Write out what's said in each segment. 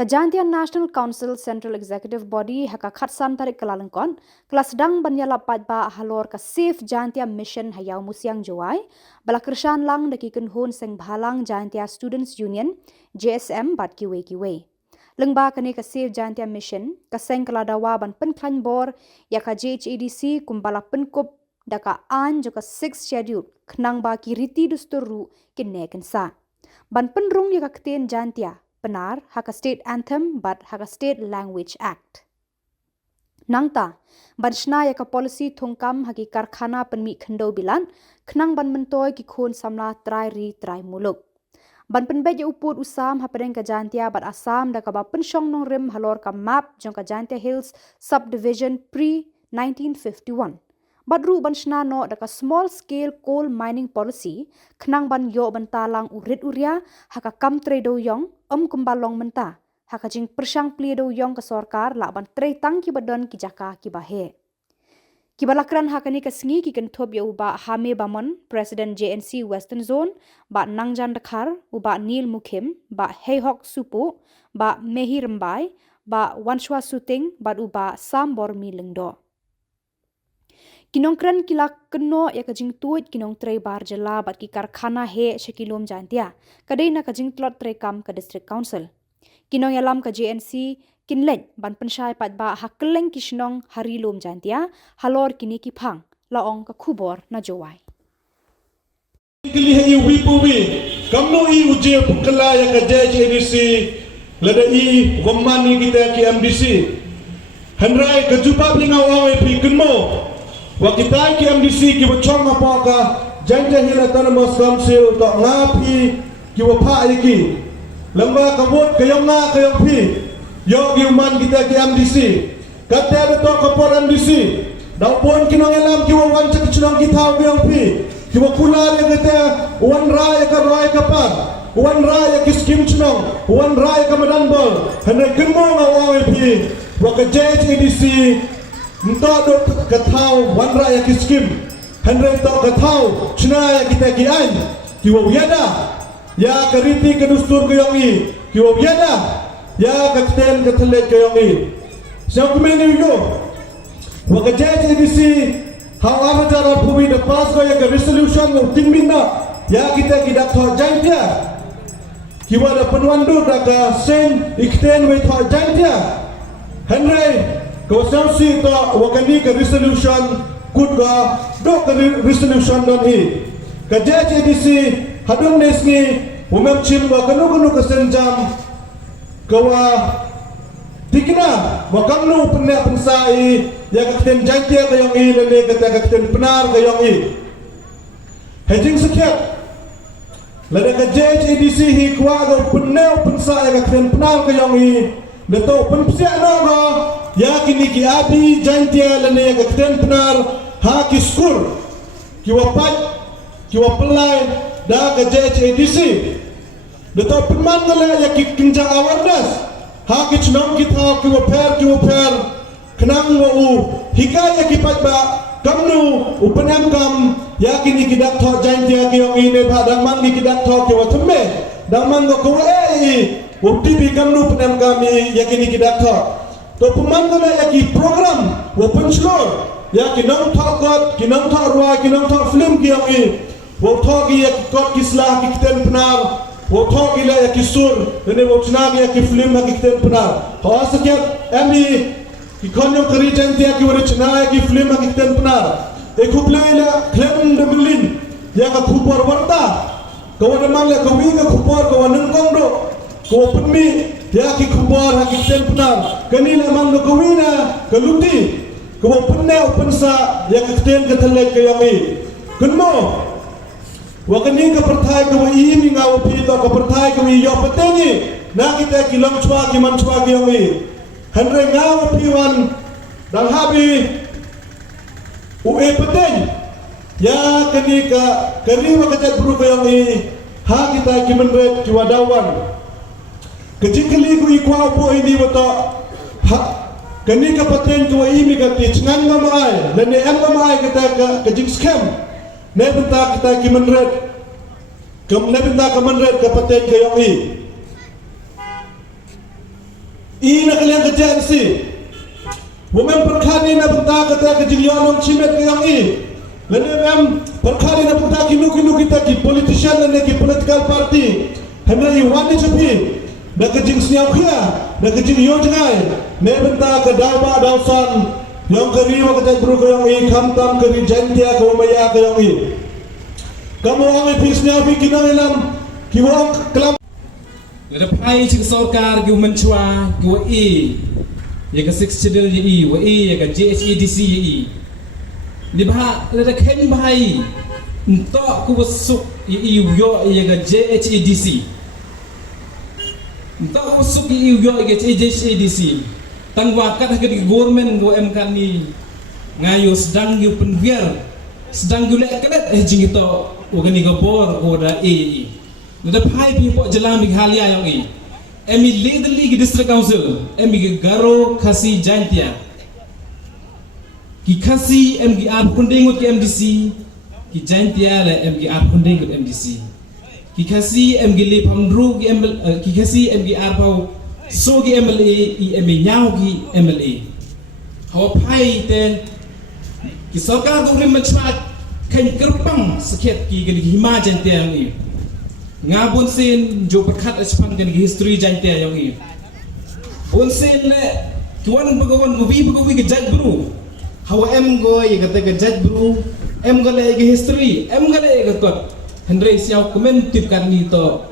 Kajantian National Council Central Executive Body haka khatsan tarik kelalengkon kelas dang banyala patba halor ka safe jantia mission hayau musiang jawai bala kershan lang dakiken hun seng bhalang jantia Students Union JSM bat kiwe lengba kani ka safe jantia mission ka seng keladawa ban penklan bor ya ka JHADC kumbala penkup daka an joka 6 schedule knang ba kiriti dusturu kinne kensa ban penrung ya ka kten jantia benar haka state anthem but haka state language act nangta banshna ya ka policy thungkam haki karkhana penmi khando bilan khnang ban mentoy ki khon samla trai muluk ban penbe je uput usam hapreng ka jantia bat asam da ka ba penshong nong rim halor ka map jong ka jantia hills subdivision pre 1951 badru banshna no da ka small scale coal mining policy khnang ban yo ban talang urit uria haka kam tredo yong kumbalong menta haka jing persang pliedo yong ka sorkar la ban tre tang ki badon ki jaka ki bahe ki balakran hakani ka sngi ki kan thop ya uba hame bamon president JNC Western Zone ba nangjan dakhar uba nil mukhim ba heyhok supu ba mehirmbai ba wanshwa suting ba uba sambor mi lengdo kinongkran kilak keno ya kajing tuit kinong trei bar jela bat ki karkhana he shekilom jantia kadai na kajing tlot trei kam ka district council kinong yalam ka JNC kinlej ban penshai pat ba hakleng kishnong harilom jantia halor kini ki phang laong ka khubor na jowai kili he wipu wi kamno I uje pukala ya ka JHADC lada I gomani kita ki MDC hanrai ka jupa pinga wawe pi kenmo wakitai ki MDC ki bachong apa ka janja hila autonomous council to ngapi ki wapa iki lamba kabut kayong nga kayong pi yo ki uman kita ki MDC kate ada to kapor MDC daw pon kinong elam ki wawan sa kichulong kitaw kayong pi ki wakula ya kate wan raya ka raya kapar wan raya ki skim chunong wan raya ka madanbol hanay kenmo nga wawe pi waka JHADC Mto do katau wan raya ki skim hanre to katau chna ya kita ki an ki wo yada ya kariti ke dustur ke yongi ki wo yada ya kakten ke tele ke yongi so kumeni yo wa ka JHADC how avajara phumi the pass ko ya resolution no tingminna ya kita ki dak tho jantia ki wa da panwandu da ka sen ikten we tho jantia hanre Kawasausi to wakani ka resolution kud ka do ka resolution don hi ka JHADC hadung nesni umam chim wa kanu ka senjam kawa tikna wa kamnu penna pensai ya ka ten jantia ka yong i lene ka ta ka ten penar ka yong i hejing sekiat lada ka JHADC hi kwa ga penna pensai ka ten penar ka yong i leto penpsia na ga ya kini ki abi jantia lene ka kten penar ha ki skur ki wapat ki wapelai da ka JHADC de to peman ngale ya ki kinja awareness ha ki chnong ki tha ki waper kenang wa u hikaya ki patba kamnu upenam kam ya kini ki dak tho jantia ki yong ine ba dang man ki dak tho ki wathme dang man ko ei ukti bi kamnu penam kami ya kini ki dak tho to pemangala ya ki program wa penslor ya ki nang thakot ki nang tharwa ki nang thak film ki yangi wa thogi ya ki kot ki slah ki kten penar wa thogi la ya ki sur ne wa chna ya ki film ki kten penar ha sakyat ami ki konyo kari jantia ki wa chna ya ki film ki kten penar e kuplaila klem de berlin ya ka khupor warta ko wa mangla ko wi ka khupor ko wa nang kong do ko penmi ya ki kubar hakiten penar kanila mang kawina kaluti ko penna pensa ya kakten katale kayami kunmo wa kani ka perthai ko I mi ngaw pi to ka perthai ko yo pateni na kita ki lam chwa ki man chwa ki yami hanre ngaw pi wan dang habi u e paten ya kani ka kani wa ka bru ko yami ha kita ki menret ki wadawan kecikli ku ikwa po ini wato kani ka paten ko imi ka tichngan ma mai lene am ma mai kita ka kajing scam ne benta kita ki menret kam ne benta ka menret ka paten ka yong i Ina kalian kerja si. Wamem perkhani na benta kata kejilionong cimet kayang i. Lalu mem perkhani na benta kinu kita ki politician dan ki political party. Hanya iwan ni cepi. Na kejing siap kia, na kejing yo jengai. Ne benta ke dawa dausan yang keriwa kata bro kayang i kamtam keri jantia ko maya kayang i. Kamu orang pisnya bikin ilam kiwang kelam. Lada pai cik sarkar gu menchua gu ya ka 6 channel ya ka JHADC ni bah lada khen bahai entok ku besuk yo ya ka JHADC entok ku besuk yo ya ka JHADC tang wakat ke government go MK ni ngayo sedang yu penviar sedang gu lek kelet jing ito ogani gabor ko da Lada pai pipo jalan Meghalaya yang ini. Emi legally di district council, emi garo kasi jantia. Ki kasi emi ap kundingut ke MDC, ki jantia le emi ap kundingut MDC. Ki kasi emi le pamdru ki ML, ki kasi emi apau so ki MLA, emi nyau ki MLA. Hawa pai te ki sarkar tu rim macam kan kerpang sekiat ki gani hima jantia yang ini. Ngabun sin jo perkat aspan kan history jantia yang ini. Bun sin le tuan bagawan gobi ke judge bro. Hawa em go ye kata ke judge bro. Em go le ke history, em go le ke kot. Henry siau komen tip kan ni to.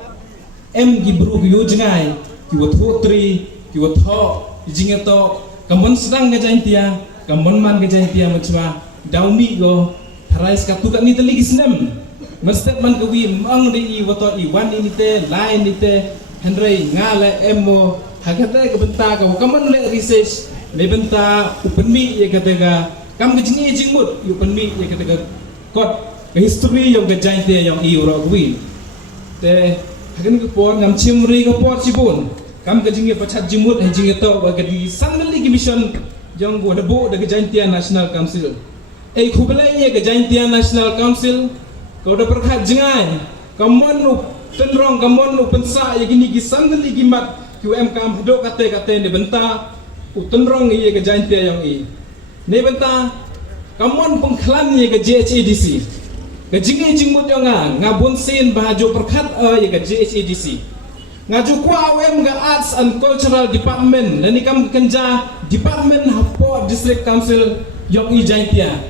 Em gi bro ke yo jangai, ki wo thotri, ki wo tho, jinga to kamon sedang ke jantia, kamon man ke jantia macam daumi go. Harais katu kat ni teli gisnem. Mesti man kewi mang di wato iwan ini te lain ini te Henry ngale emo hakata ke benta ka kaman le research le benta upenmi ye kata kam ke jingi jingmut upenmi ye kata kot ke history yang ke jain te yang i ro kewi te hakan ke por ngam chimri ke por cibun kam ke jingi pachat jimut he jingi to ba ke di sanali ki mission yang go debo de ke jain te national council khubelai ye ke jain te national council kau dah perkat jengai, kamu nu tenrong, kamu nu pensa, ya gini gisam dan lagi mat, QM kam hidup kata ni benta, tenrong ia ke jain tiang yang ini, ni benta, kamu pengklan ia ke JHADC, ke jengai jengmut yang ngabun sen bahaju perkat ia ke JHADC, ngaju kuah UM ke Arts and Cultural Department, dan ni kam kerja Department Hapor District Council yang i jain tiang.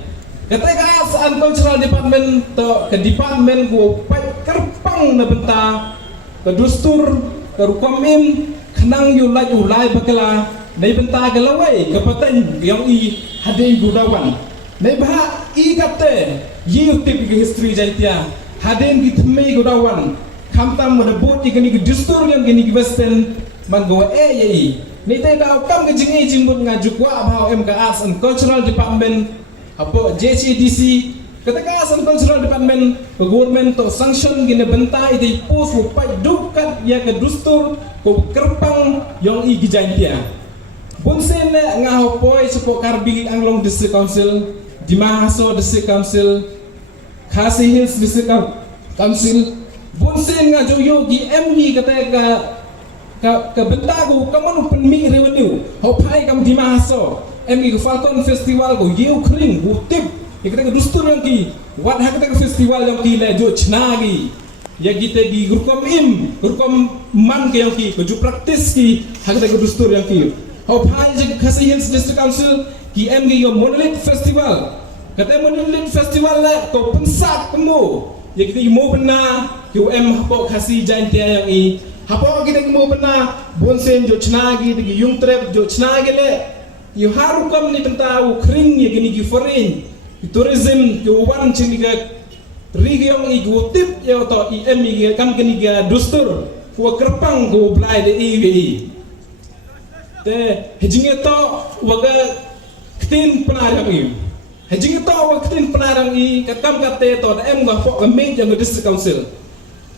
Kata Arts and Cultural Department to ke department go pai kerpang na benta ke dustur ke rukomim kenang ulai bakala nei benta galawai ke paten yang i hadai gudawan nei bah i kate yi tip ke history jantia haden ki thme gudawan kamtam mana bot ki ni dustur yang gini western man go ye nei te da kam ke jingi jimbut ngaju kwa abau MK Arts and Cultural Department apa JCDC ketika Arts and Cultural Department government to sanction gini bentai di pos upai dukat ya ke dustur ko kerpang yang i gijantia bunsen ngah poi sepo karbi Anglong District Council di Mahaso District Council Khasi Hills District Council bunsen ngah joyo di MV ketika ke bentaku kamu penmi revenue hopai kam di Mahaso MI Falcon Festival go yeu kring go tip ikata ke dustur yang ki wat hakata ke festival yang ki le jo chnagi ya gite gi gurkom man ke yang ki ko ju practice ki hakata ke dustur yang ki ho phai je Khasi Hills District Council ki MG yo Monolith Festival kata Monolith Festival le ko pensak pemo ya gite mo bena ki hapo Khasi jain tia yang i hapo gite mo bena bonsen jo chnagi di yung trip jo chnagi le you harukom ni bentau kring ya gini gi foreign tourism ke uban cini ga region i go tip ya to IM i kam gini ga dustur fu kerpang go blai de IWI te hejinge to waga ktin penarang i hejinge to waga ktin penarang i katam kate to da em ga fo me yang district council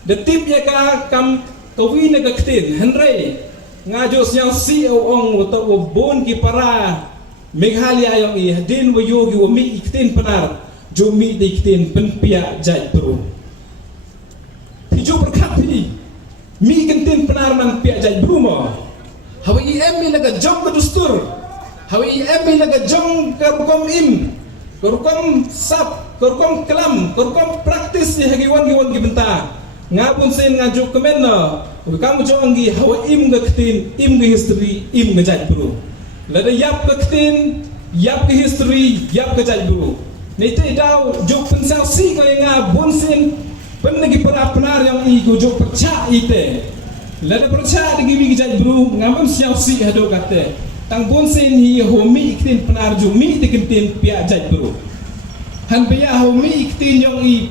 the tip ya ka kam kawi ne ga ktin Henry ngajos yang CEO ong atau bon ki para Meghalaya yang i hadin wa yogi wa mi iktin panar jo mi de iktin penpia jai pro hijo berkat ni mi iktin panar man pia jai pro mo Hawi IM laga jom ke dustur. Hawi IM laga jom ke rukom im. Ke rukom sab, ke rukom kelam, ke rukom praktis di hagiwan gibenta. Ngapun sen ngajuk kemenna. Kamu jom anggi hawi im ke ketin, im ke history, im ke jaj bro. Lada yap ke ketin, yap ke history, yap ke jaj bro. Nete daw jok pensau si ko yang bonsen penagi penar yang iko jok percaya ite. Lada percaya digi mi jaj bro ngam siau si hado kate. Tang bonsen hi homi ikin penar jo mi tikin tin pia jaj bro. Han pia homi ikin yang i